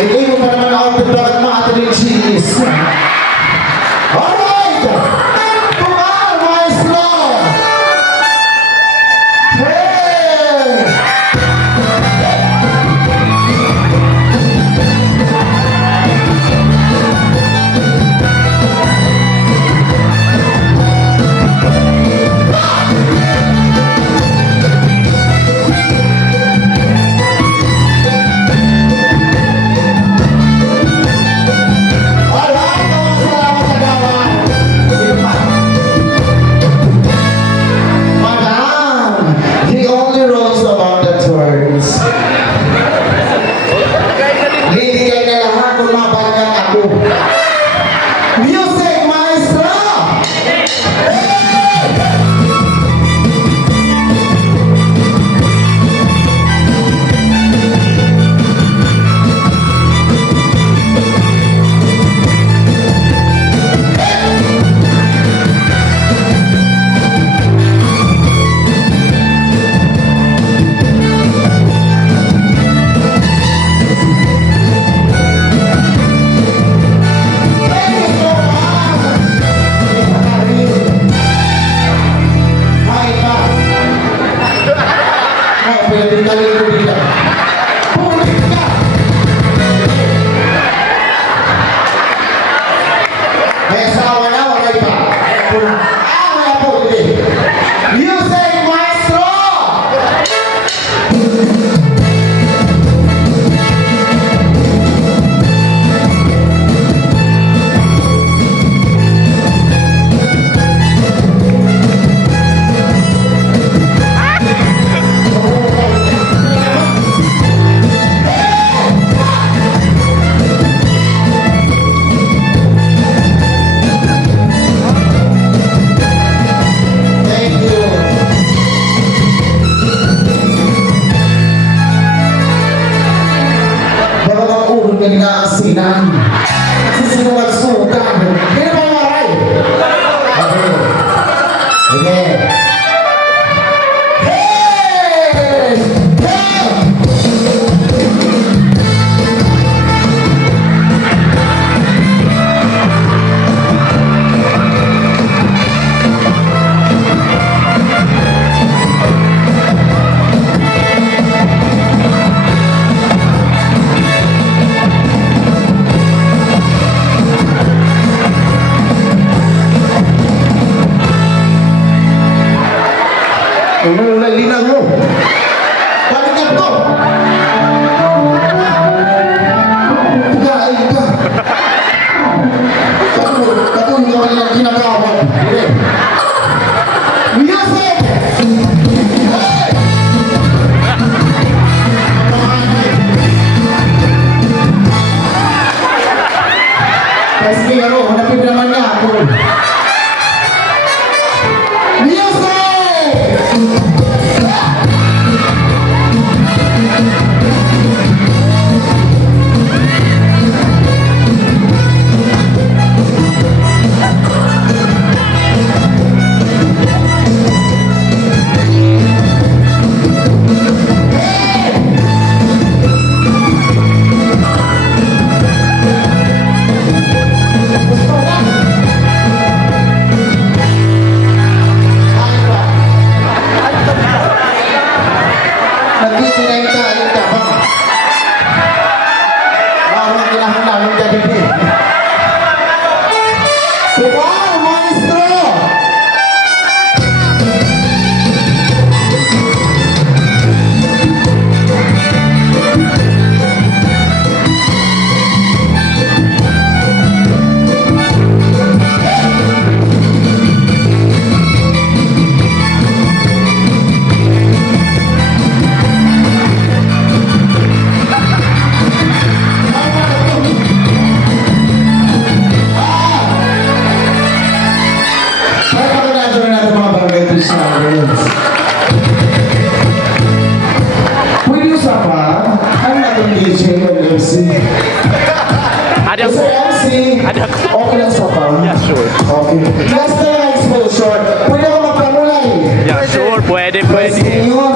Hindi mo pa naman ako pagdagat mga ating cheese. Alright! Tumal, maestro! Hey! Music, maestro! Pwede ka rin kumita. Pulit ka! May asawa na, wala iba. Wala po, hindi. Music, maestro! Asinan kasi sinuwagsukan hindi na pangaray okay hey Ano linang mo? Balik ka to! Pagain ka! Katulong ka rin ang ginagawa. Music! Hey! Kasi ano, hanapin naman niya ako. Music! Nagtitinay ka, ayun ka ba? Bawang kailangan namin gagawin. Wow, maestro! Pwede usap pa? Ano natin DJ o MC? Ada Kasi MC, okay lang sa pa? Yeah, sure. Okay. Last na lang exposure. Pwede ako magpamulay. Yeah, sure. Pwede. Senyor.